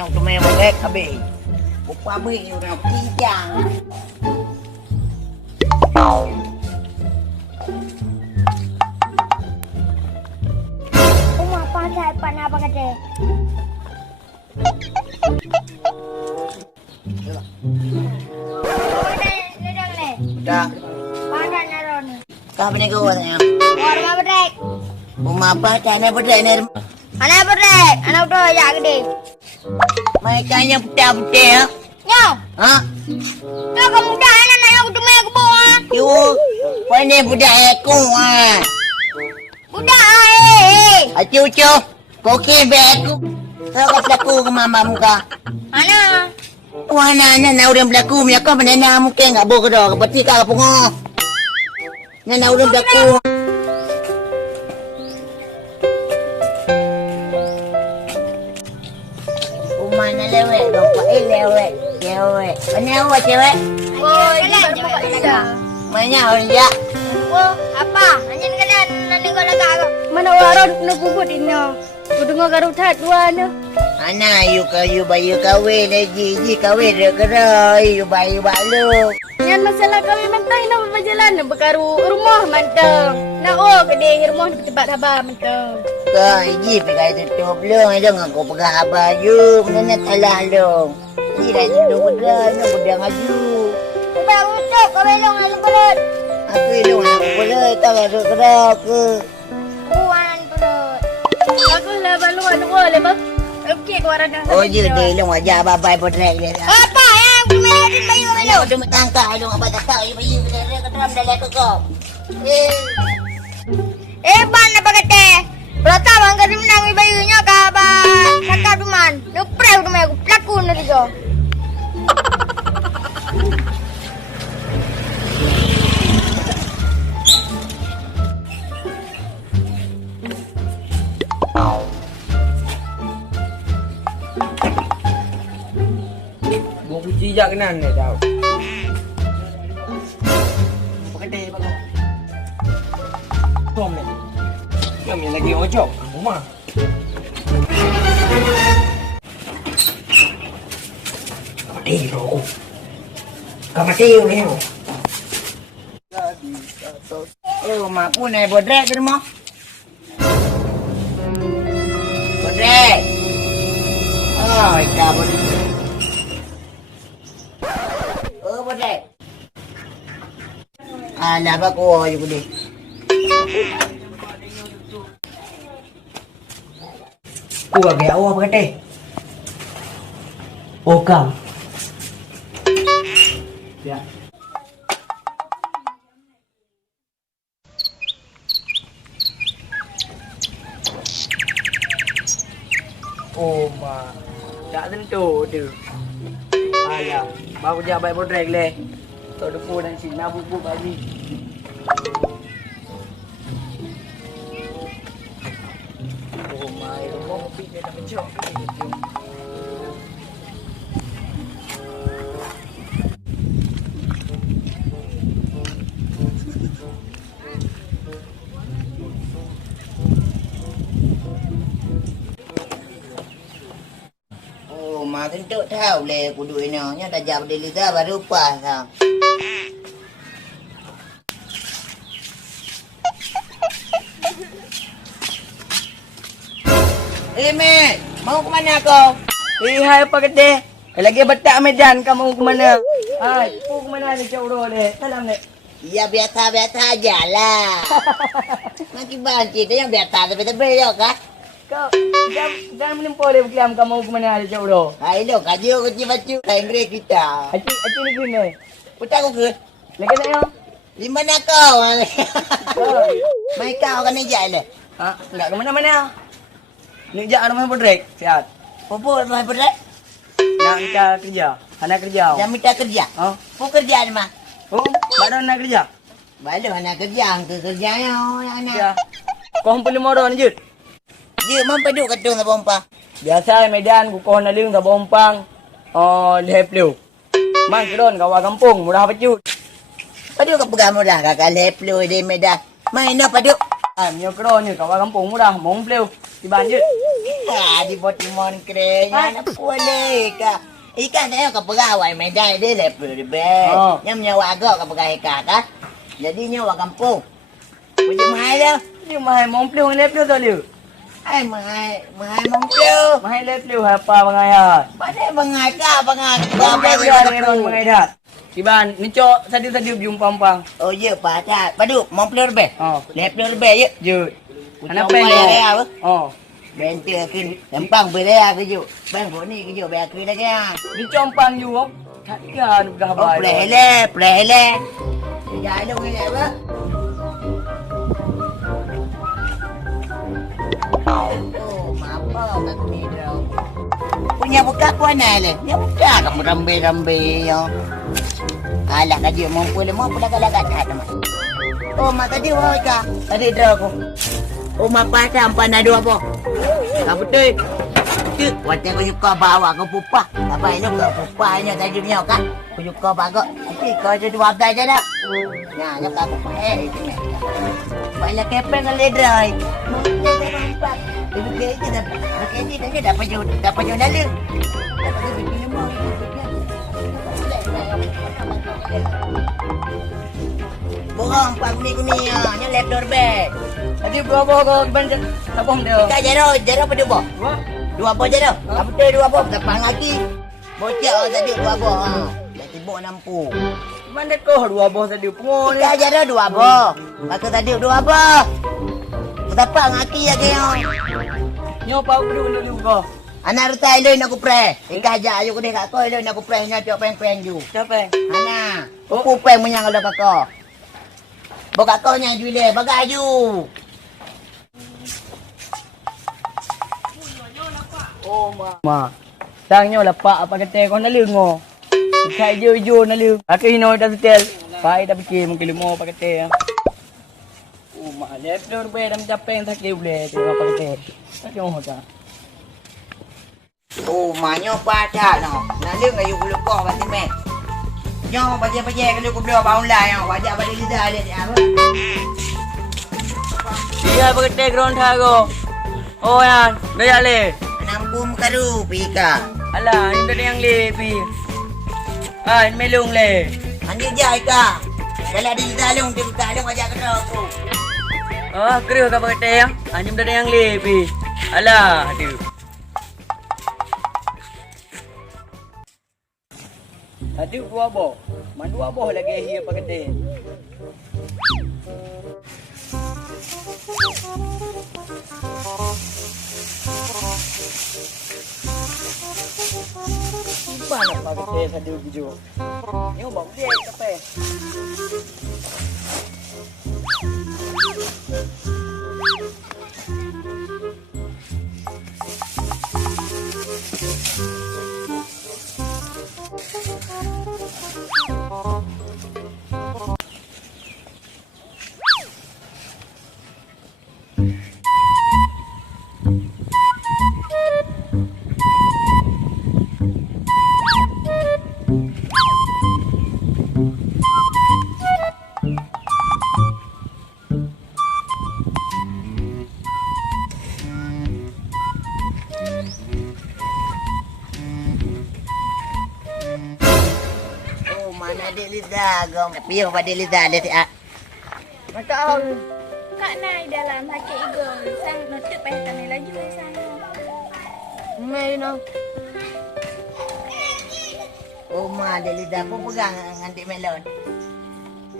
yang tu main merek habis. Bukan habis orang kijang. Umah pasal pan apa kata? Dah. Padan naron. Kau punya kau tanya. Rumah bedek. Rumah apa? Cana berdek ni. Anak bedek. Anak tu ya gede. Makanya putih-putih ya. Nyo. Ha? Kau kamu dah anak nak aku cuma aku bawa. Yo. Mana budak aku ah. Budak eh. Acu-acu. Kau kebek aku. Kau kau pelaku ke mama muka. Anak. Wah, nak orang berlaku. Mereka kau mana mungkin enggak boleh dah. Berarti kau pungo. Nak orang berlaku. Mana lewek? Nampak lewek. Lewek. Mana awak cewek? Oh, jalan je kita. Mana orang ya? Oh, apa? Hanya kalian nanti kau lagak. Mana waron nak kubut ini? Ku dengar garu tat dua ni. Ana you bayu kawin lagi kawin gerai you bayu balu. Yang masalah kami mentang nak berjalan nak berkaru rumah mantang. Nak oh kedai rumah di tempat sabar mantang. Kau iji pegang tutup lu, jangan kau pegang baju, mana salah lu. Ni dah tutup pedang ngaju. Ubah ucap kau belong nak belut. Aku elok nak boleh tak ada gerak ke. Buan belut. Aku lah balu anu boleh bah. Okey kau orang dah. Oh je dia elok aja babai podrek dia. Apa yang kemerin bayu kau belong? Dia tangkap lu apa tak tahu bayu dia ke dalam dalam kau. Ban apa kata? Berata bang kasi menang bayunya kabar. Kata duman. Nupreh dumai aku pelakon na dito. Buat kunci jak kenan ni tau. Pakai bagus. Tom ni. Kami lagi ojok rumah. Mati roh. Kau mati ni. Oh, mak pun naik podrek ke rumah. Podrek. Oh, ikan podrek. Oh, podrek. Alah, apa kau je boleh. Ku bagi awak apa kata? Oh kau. Ya. Oh ma. Tak tentu tu. Ayah, baru je baik bodrek le. Tok depu dan sini buku bagi. Oh my, rumah kopi dia dah kecok. Oh, mak tentu tahu le kudu ini. Nya dah jawab dia liga baru pas tau. Mat, mau ke mana kau? Hai apa kata? Lagi betak medan kamu ke mana? Hai, pu ke mana ni cak uro le? Salam le. Ya biasa-biasa aja lah. Nanti banci tu yang biasa tapi ya kah? Kau jangan menimpul le berkiam kamu ke mana ni cak uro? Hai lo, kaju kecil baju Inggris kita. Aci ni gini. Putar aku ke? Lagi nak yo? Di mana kau? Mai kau kan aja le. Ha, enggak ke mana-mana. Ni jak rumah bodrek, sihat. Popo mai podrek? Nak minta kerja. Anak kerja. Yang minta kerja. Oh, Pu kerja ni mah. oh, badan nak kerja. Balu anak kerja, angka kerjanya anak. Ya. Kau pun lima orang je. Dia mempedu ketung ke pompa. Biasa medan ku kau nak ling tak bompang. Oh, lehep liu. Mang kron kau kampung murah pecut. Padu ke pegang mudah kakak leplu di medan. Main apa padu? Ah, mio kron ni kau kampung murah mong liu. Di banjir. Di Pokemon keren. Anak boleh ka. Ikan saya ke pegawai medai dia lepas lebih. Yang menyewa agak ke pegawai ka. Jadi nyewa kampung. Punya mahal dah. Dia mahal momplu lepas tu dia. Ai mahal mong piu. Mahal lepas apa bangaya. Pada bangai ka bangai. Apa dia dengan mengai dah. Tiban, nicok tadi jumpa pampang. Oh ya pacat. Padu mong piu lebih. Oh, Lepas lebih ya. je. Anak Anak pen dia. apa? Oh, Benter ke gampang berea ke jo. Bang ni ke jo biar ke lagi. nicok pampang juga. Tak kan dah Oh bayar. plele. Jangan lu ni apa? Oh, apa kat ni dah. Punya buka kuana le. Dia buka kamu rambe yo. Alah kaji mampu dah kalagat ada mak. Oh, mak tadi wah ka. Tadi draw aku. Oh, mak pasang pana dua apa? Kamu betul. Cik, waktu aku suka bawa ke pupa. Apa ini ke pupanya tadi punya kan? Aku suka bawa. Tapi kau jadi wadah je dah. Nah, nak aku pakai itu ni. Baiklah kepeng kali dry. Nampak. Itu dia je dah. Okey ni dah dapat jo dalam. Dapat jo bikin lemah. Borong pak kuning ya. Nya lap doorbell. Tadi berapa kau banjir? Sabong dia. Kak jero pada boh. Dua boh jero. Kamu tu dua boh depan lagi. Bocah tadi dua boh. Dah tibuk nampu. Mana kau dua boh tadi pun. Kak jero dua boh. Maka tadi dua boh. Betapa ngaki ya kau. Nyo pau dulu kau. Anak rutai lo nak kupre. Ika aja ayo kau kau lo nak kupre nya tiap peng ju. Siapa? Ana. Ku peng menyang ada kakak. Bok kakak nya ju le bagaju. Oh ma. Tangnya lepak apa kata kau nak lengo. Kai jo nak lu. Aku hino dah setel. Pai dah fikir mungkin lemo apa kata ya. Oh ma lep lor be dam capeng tak ke boleh tu apa kata. Tak jauh dah. Oh, manyo pada no. Nak leng ayo bulu kau pasti me. Nyo baje kalau ku bela baun lah yo. Wajak pada lidah dia ni apa? Dia apa kata ground thago. Oh ya, dah le. Nampum karu pika. Alah, ini tadi yang le pi. Ah, melung le. Andi jai ka. Kalau di lidah lung dia buka lung wajak kena aku. Ah, kerja apa kata ya? Anjing tadi yang le pi. Alah, aduh. Tadi dua boh. Man dua boh lagi hiya apa kata. Mana apa kata tadi biju. Ni bang dia kape. Oh, mana ada lidah gom. Tapi yang pada lidah dia tak. Maka awak Kak Nai dalam hati ego. Saya nutup pahit ni lagi dari sana. Mai no. Oh, ma ada lidah pun pegang ngantik melon.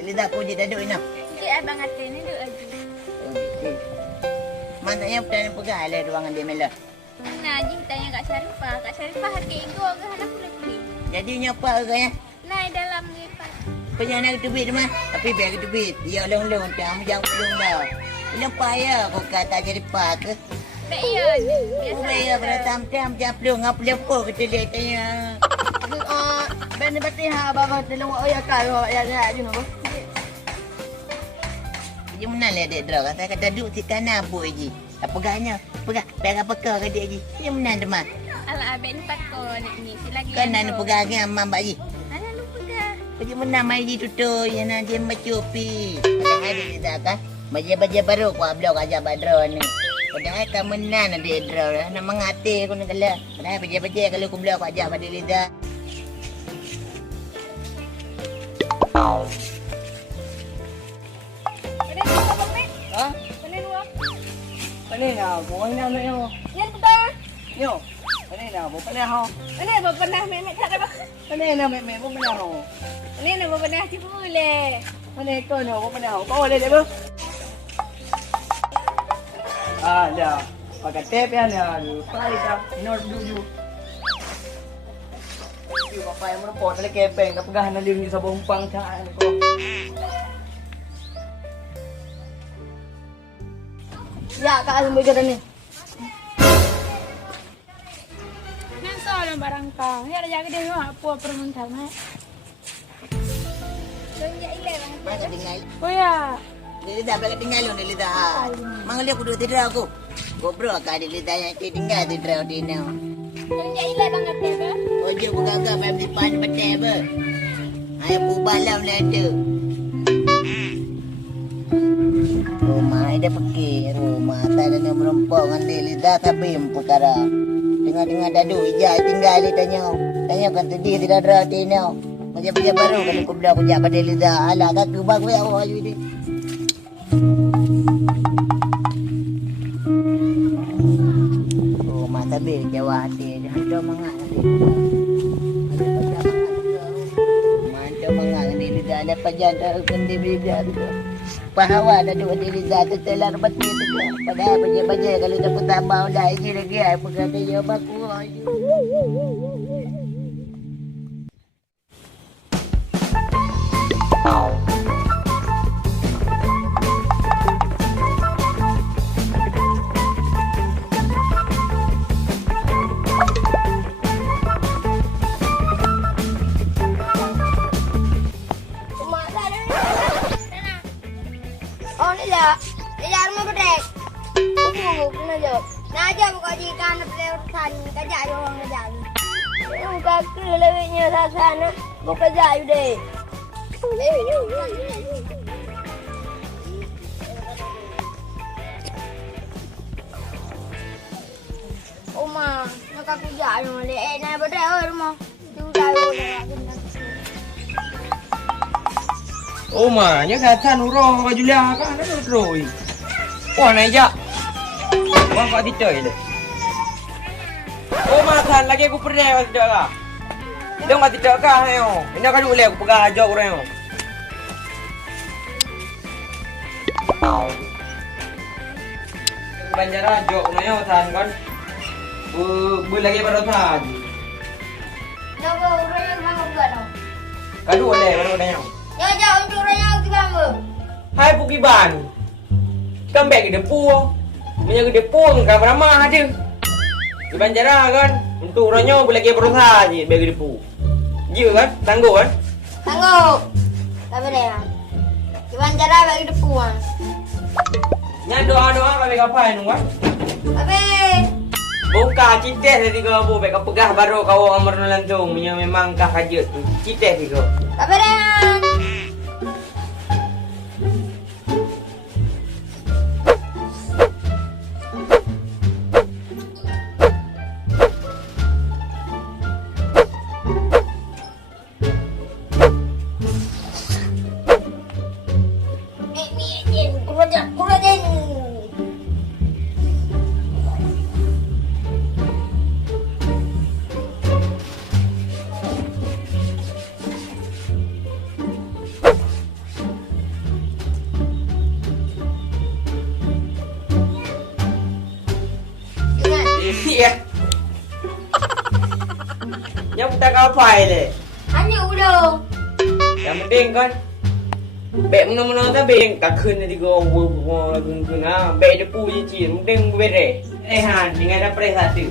Lidah aku je duduk ni. Sikit abang hati ni duduk lagi. Mana yang pernah pegang lah ruangan dia melon. Nah, Jing tanya Kak Syarifah. Kak Syarifah hati ego ke anak boleh beli? Jadi nyapa ke ya? Nai dalam lipat. Punya nak ketubit mah. Tapi biar ketubit. Dia long-long tak menjauh long dah. Belum payah kau kata jadi pak ke. Tak iya. Oh, ya beratam-tam japlung ngap lepo kita lihat tanya. Ben ni bati ha baba telung ya kau ya ya you know. Dia mana le dek drog kata duduk di kanan bu ji. Apa ganya? Pegang pegang peka ke dia ji. Dia mana demam. Ala abek ni pakko ni lagi. Kan nak pegang amam mbak ji. Ala lu pegang. Dia mana mai ji tutu ya nak dia macupi. Kadang ada dia kan. Baja-baja baru ku ablo aja badro ni. Padahal kemenan ada Edra lah. Nak mengati aku nak kala. Padahal baca-baca kalau aku beli aku ajak pada lidah. Panen dua bang Mek. Ha? Panen dua. Panin na ako. Ay na na yo. Yan betul. Yo. Panin na ako. Panin ako. Panen apa pernah Mek tak ada. Panin na me mo panin ako. Panen apa pernah si boleh. Panin ko no ko panin ako. Ko le ba? Ada. Pagkatep yan ya. Pali ka. Inor dudu. Yung papaya mo na po, nalikepeng, napagahan na lirin sa buong pangkaan ko. Ya, Kak Azmi ka ni. Nan soal barang kau. Ya ada jaga dia apa permental Mek. Tunja ile bang. Mana tinggal? Oh ya. Lidah balik tinggal lo lidah. Manggil aku dua tidur aku. Gobro ka lidah yang tinggal tidur di ni. Tunja ile bang kata ke? Ojo buka-buka family pan betul apa? Ayah pubalam lah tu. Rumah ada pergi rumah tak ada yang merempok dengan dia lidah tapi perkara. Tengah-tengah dadu ijak tinggal dia tanya. Tanya kata dia tidak ada hati ni. Macam-macam baru kalau aku bilang aku jak pada lidah. Alah kaki bagus aku baju ni. Rumah tapi jawab hati. Ada mangat hati. Mantap mangat ni lidah. Ada pajada kendi lidah tu. Pahawa ada dua diri zat telar beti tu. Padahal baca-baca kalau dapat tambah dah ini lagi apa kata jawab aku. Mak tak ada. Oh ni lah. Ni lah rumah bedek. Buku kena jawab. Nak ajar buka jikan nak play urusan. Kajak je orang kajak ni. Buka ke lewitnya sana. Buka kajak you deh. Oma, nak aku kajak you malay. Nak bedek rumah. Tu dah Oh ma, nya kata nurong ka Julia ka na nuroi. Oh na ja. Wang ka dito ile. Oh ma kan lagi aku pernah ka dito ka. Dong ka dito ka hayo. Ina ka dulu aku pegang aja orang yo. Banjara jo na yo tan kan. Bu lagi baru tadi. nak orang yang mana buat tau. Kadu ole baru na yo. Ya jauh untuk orang yang kita mana. Hai Pukiban. Kambek ke depu. Punya ke depu kan ramah aja. Di Banjara kan. Untuk orangnya boleh lagi berusaha aje bagi depu. Dia kan tangguh kan. Tangguh. Tak boleh lah. Iwan cara bagi depuan. Nya doa-doa kami kapan kan. Habis. Buka cites tadi kau bu bek pegah baru kau amar lantung. Punya memang kah aja tu. Cites tiga. Tak boleh. Iya. Yang kita kau file le. Hanya ulung. Yang penting kan. Bek muna-muna ta bek tak kun tadi kau kun ah. Bek depu je ci. Penting bere. Han dengan ada pres satu.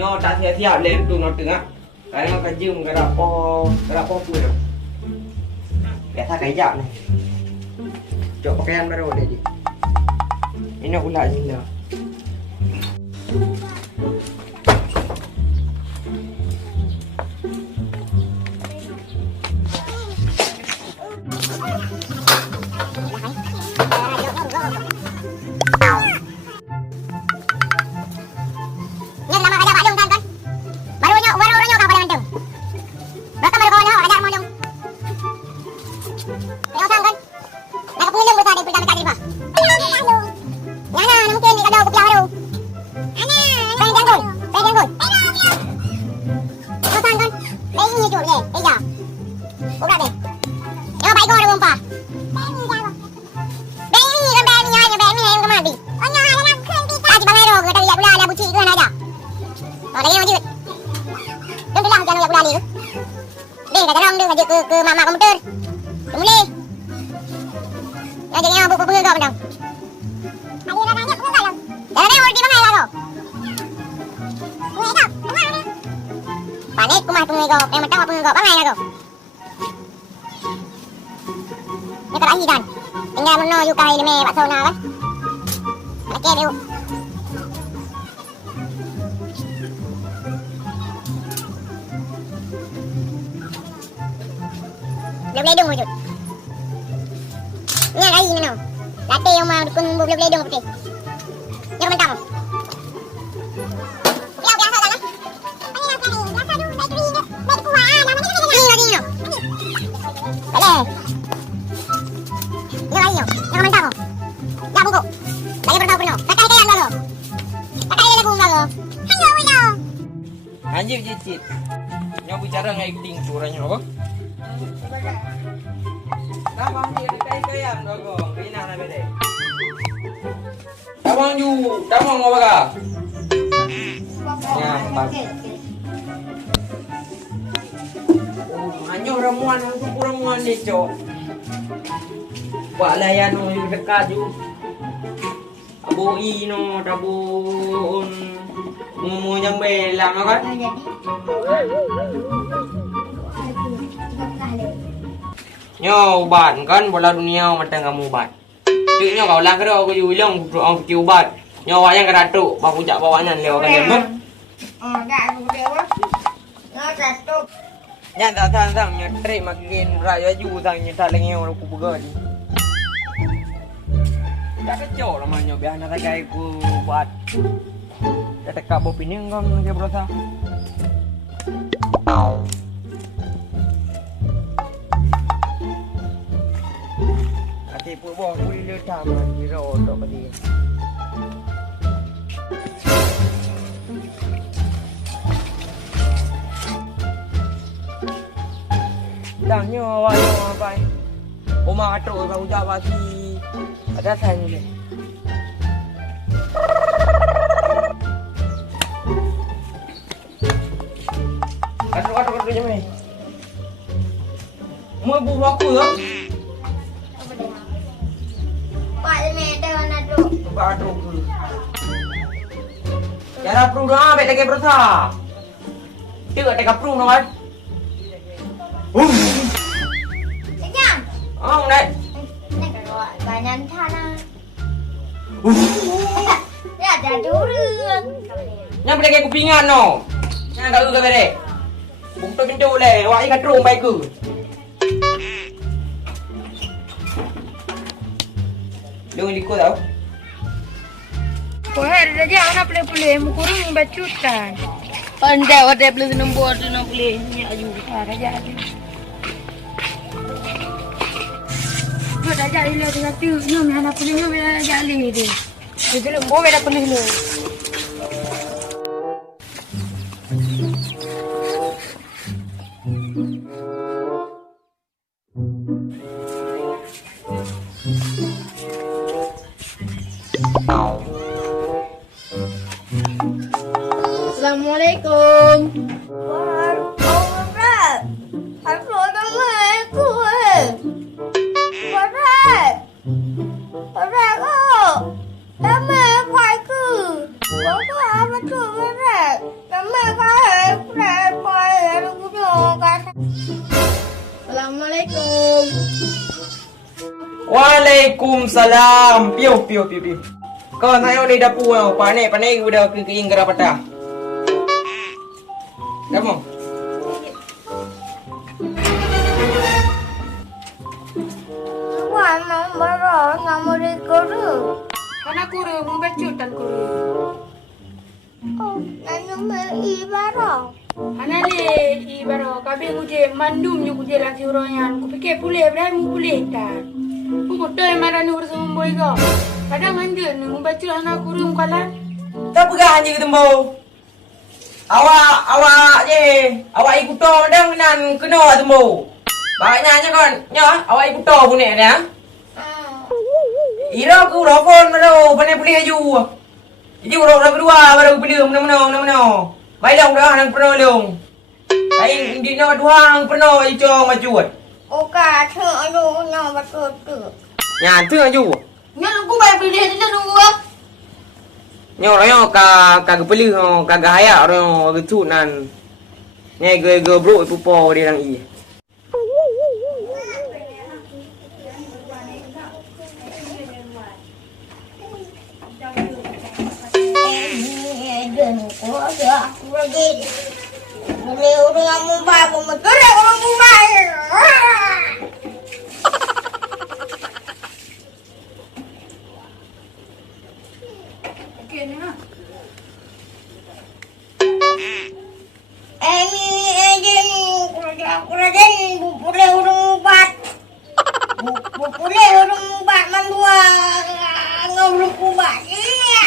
Nyo tak siap-siap le tu no tengah. Karena kerja mengarapo tu. Biasa kayak ni. Cok pakaian baru dia je. Ini pula je lah. boleh. Ya. Buka deh. Yang baik kau ada bomba. Beni kan beni aja beni yang kemari. Oh ya ada nak kerja. Aji bangai roh kita lihat pula ada buci ke aja. Oh lagi lanjut. Tunggu lah jangan lihat pula ni. Deh kata orang dia ke mama komputer. Boleh. Yang jadi buku kau bendang. Ada dah banyak buku kau. Dah dah order bangai lah kau. Buku kau. Panik kumah buku kau. Yang mentang buku kau bangai lah kau. Ni terakhir kan. Tinggal meno yukai leme bakso na kan. Okey deh. Boleh dong wujud. Ni lagi ni no. Latte yang mau dukun boleh dong putih. Ni mentang. Ya biasa kan. Ini nak ni. Biasa dulu saya beri ni. Baik kuah. Ni lagi no. Boleh. Ni lagi no. Yang mentang. Ya buku. Lagi bertau. Pakai kaya lalu. Pakai lagu lalu. Hayo hayo. Anjir cicit. Nyo bicara ngai acting suranya apa? Tabang dia kaya dogong, kina na bede. Tabang apa ka? Ya, pas. Anyo ramuan ang ramuan ni Cok. Wa layan no yung dekat ju. Abo ino tabun ngomong belang kan? Nyo ubat kan bola dunia matang kamu ubat. Tik nyo kau lah kero aku ulang orang fikir ubat. Nyo awak yang keratuk baku jak bawanya lewat kan dia. Oh, dah aku dewa. Nak satu. Yang tak sang nyo trek makin raya ju sang nyo tak lengi orang ku begal. Tak kecok lah nyo biar nak kai ku ubat. Tak tekak bo pining kau ke berosa. Ati pun bawa boleh letak mandi rotok tadi. Dah nyo awak nyo apa? Oma atuk kau ucap pagi. Ada saya ni. Atuk je mai. Mau buat aku tak? Pak ni dah nak tu. Atuk dulu. Cara prung dah, bet lagi berusaha. Tengok dekat prung dah kan. Senyam. Oh, nak. Ni kalau banyak tanah. Ya dah dulu. Yang boleh kayak kupingan no. Yang tak ke bere. Bukto pintu le, awak ingat rung baik ke? Dong liko tau. Kau ada je anak boleh mukurung bacutan. Anda boleh nombor tu nak boleh ni aju ada je. Kau dah jadi le tu satu, ni anak boleh ni bila jadi ni. Jadi lembu bila boleh ni. Assalamualaikum. Aku nama aku. Berat kau. Nama aku. Kau apa tu berat? Nama kau berat. Aku nak. Assalamualaikum. Waalaikumsalam. Piu. Kau saya di dapur tau. Panik udah keing gerak patah. Kamu? Wah, nombor nama dia guru. Karena kurung mau bacutan kurung. Oh, nama ibarat. Hana le ibaro kabe kuje mandum nyu kuje laki uroyan ku pikir pulih berani mu pulih tak. Ku bodoh marah nur semboy go. Kadang ande nu baca anak kurung kalan. Tak pegah anjing ketemu. Awak je. Awak ikut tau dah nan kena temu. Banyak kon. Nya, awak ikut tau punya dah. Ira ku rokon baru pandai boleh aju. Jadi orang berdua baru beli mana. Baiklah dah nang pernah long. Lain di nak dua nang pernah icong macut. Oka thưa lu nhau mà tôi tự. Nya tu aju. Nhau lu cũng bay beli hết chứ lu á. Nyo rayo ka beli ho ka gaya ro gitu nan. Nye ge bro pupo di nang i. Đừng có được rồi đi. Liều đường mua bài của mình cứ là con mua bài. Em đi udah den boleh urung bat. Boleh urung bat mandua ngurung kubat. Iya.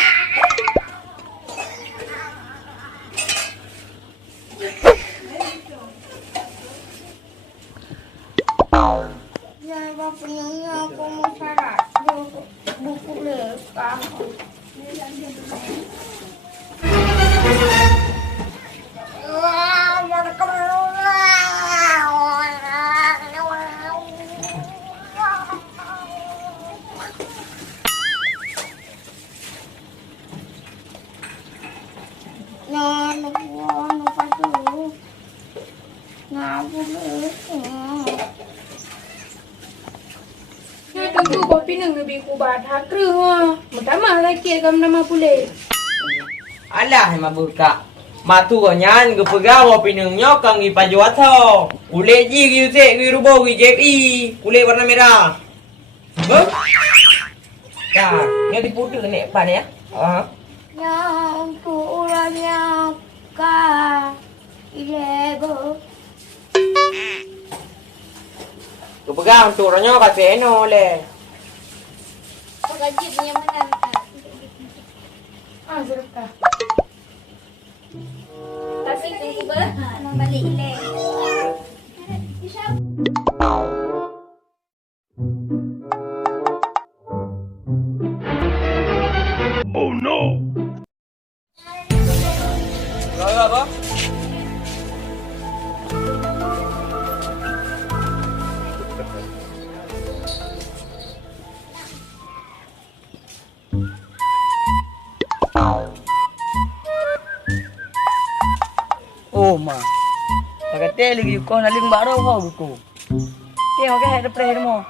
Ya, bapaknya aku mau syarat. Buku lekah. Wah, mau Nya tunggu kopi nang lebih kubat hakru ha. Pertama lagi kam nama pule. Alah mabuka. Matu ko nyan ge pegaw pinungnya kang gi pajuat ho. Kule ji gi se gi rubo gi JPI. Kule warna merah. Be? Ya, nya diputu nek pan ya. Ya, untuk ulangnya ka ilego. Kepegang tu orangnya kasi eno le. Pagajib niya man. Ah, serta. Tapi tunggu ba? Nang balik ile. Rồi apa? Oh ma. Pagate lagi ko na ling baro ho ko. Ke ho ke head pre mo.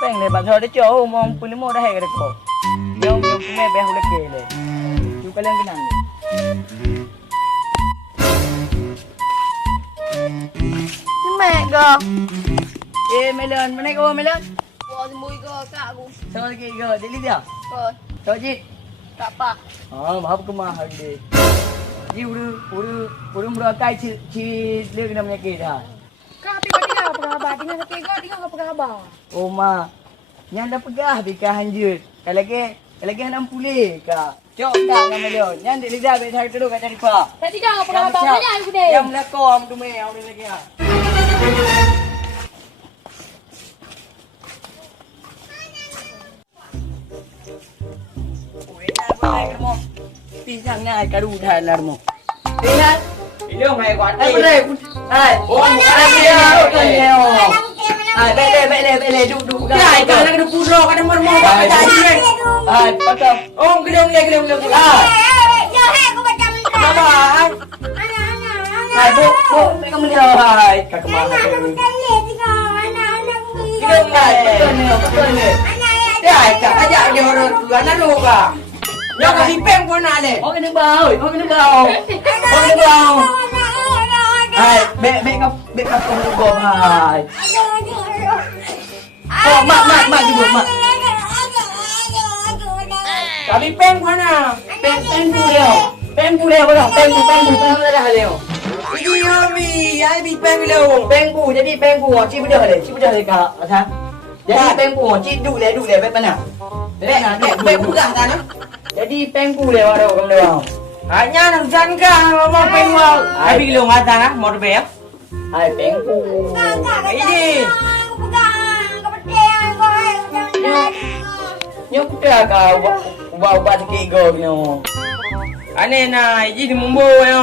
Peng le ba thode cho mo puli mo da he ko. Yung me be ho le ke le. Yu ka lang ginan. Mẹ go. Melon, mana go melon? Buat mui ke kak aku. Sama lagi go, jadi dia. Ke Tojit. tak apa. Maaf ke mahal dia. Ji uru merakai ci dia namanya kita. Kak tiba-tiba apa kabar? Dengan ketiga dia apa kabar? Oh ma. Yang dah pegah bika hanjut. Kalau lagi 60 ka. Cok tak dengan melon. Yang dia lidah be cari terus kat cari pa. Tadi dah apa kabar banyak aku deh. Yang melakon tu me yang ni lagi ah. Pisang ngai karu thalar mo. Lihat. Ini mai kuat. Hai boleh. Hai. Oh, dia. Hai, bele duduk. Hai, kalau nak puro kan mau apa tadi kan. Hai, patah. Oh, gelong. Hai. Ya, aku baca minta. Apa? Hai, bu, kamu ni hai. Kak kemana tu? Kita ngai, betul ni. Ya, cak ajak dia orang tu anak lu ka. Yang kali peng pun nak le. Oh, kena bau. Hai, be kamu go hai. Oh, mak juga mak. Kali peng pun nak. Pen boleh apa dah? Pen dah leo. Ini kami, ai bi peng lo. Pengku jadi pengku ci bedah le ka asa. Jadi pengku ci duk le bet mana? Bet mana? Peng bukan kan? Jadi pengku le waro kamu le. Hanya nang jan ka mo peng mo. Abi lo ngata na mo be. Ai peng ku. Ini. Nyok dia ka wa ki go nyo. Ane na idi mumbo yo.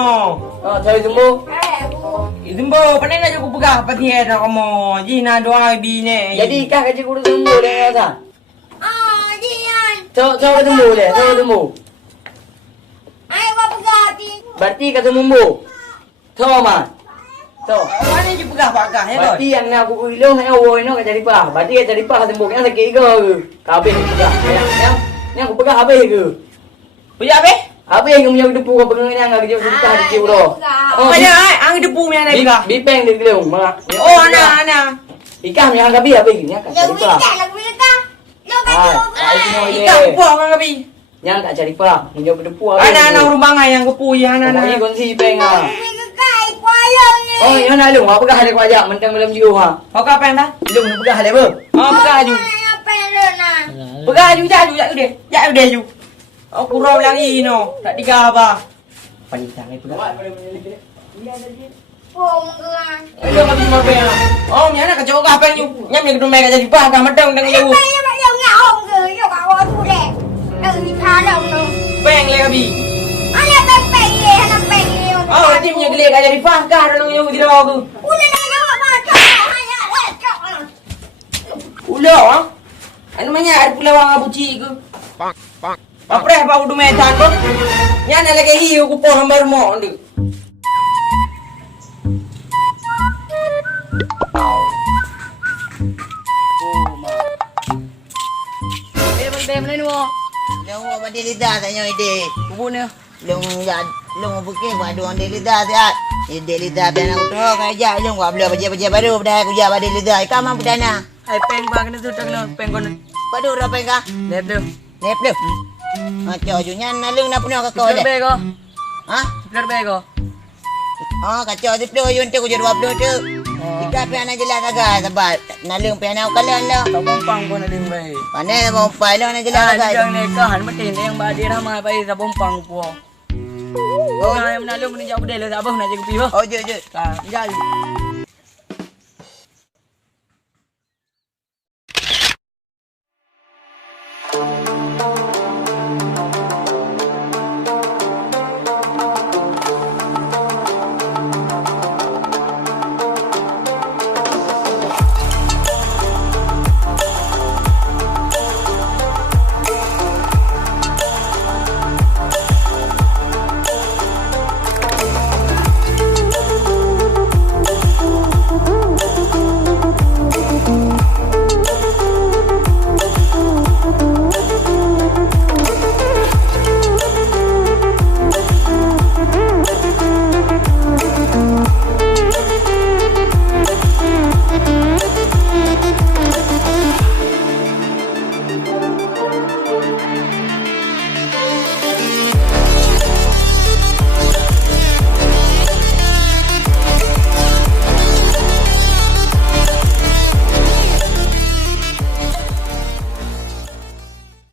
Oh thôi semua. Idumbo panai na ko buka pati na ko mo. Ji na doa bi ne. Jadi kah kerja kudu semua deh kan. Ah, Jian. Coba semua deh, coba semua. Ayo gua pegati. Berarti kata semua. Coba mah. Coba. Ane ji buka pakai he ko. Berarti yang nak aku bilang yang awal no jadi apa? Berarti jadi apa kata semua yang sakit ke? Kabeh juga. Yang aku pegang habis ke? Punya be? Habis yang punya depu kau pegang yang kerja kita hari cium ro. Oh, banyak ai ang depu me na buka. Bipeng di gelung malah. Oh, ana. Ikan yang kabeh habis ni kan. Lagu ni kan, lagu ni kan. Lo kan Ikan po ang gabi. Yang tak cari apa? Punya depu habis. Ana rumah ngai yang kepu ya ana. Ini kunci peng ah. Kai kuayang ni. Oh, yang nak lu, apa pegang hari kuajak mentang dalam jiu ha. Kau ka peng dah? Lu pegang hari apa? Oh, buka aju. Apa na? Buka aju ja udah. Ja udah aju. Oh, kurau lagi no. Tak diga apa. Panitang itu dah. Pom kan. Lu ngabi mau be. Oh, nya nak kacau ka peng yu. Nyam ni kedung mega jadi pa ka medang dang Ayo yu. ayo ayo ngau ke, yo kau tu deh. Ni thalau no. Peng le gabi. Ana pepeng ye, ana peng ye. Oh, nanti punya gelek ka jadi pa ka dang yu di ro tu. Udah dah dah apa kau? Hanya kau. Ulo ah. Anu manya ada pula wang abuci ke. Apre pa udu metan ko. Nya na lagi hiu ku po hambar mo ndu. Bem ni mo. Long ba delida ta nyo ide. Kubu ni. Long ya long buke wa do delida ya. Delida ben aku to ka ja long wa bla baje baru dah aku ja ba delida ka ma budana. Ai peng bang ni tu tang lo peng kon. Padu ra pe ka. Lep lu. Nep le. Ha cho ju nyan na lung na puno ka ko Kau de. be ko. Ha? Kau be ko. Oh ka cho dip do yun te ku ju wa bla tu. Ika pe ana jela ka sebab na lung pe na kalan lo. Kau pompang ko na ling bay. Pane mo pa lo na jela Jangan ka. jangan nekahan matin yang badi ramai bay sa pompang po. Oh, na yung nalong ni jauh deh lo abah nak jaga piwa. Oh je je. Ka, jadi.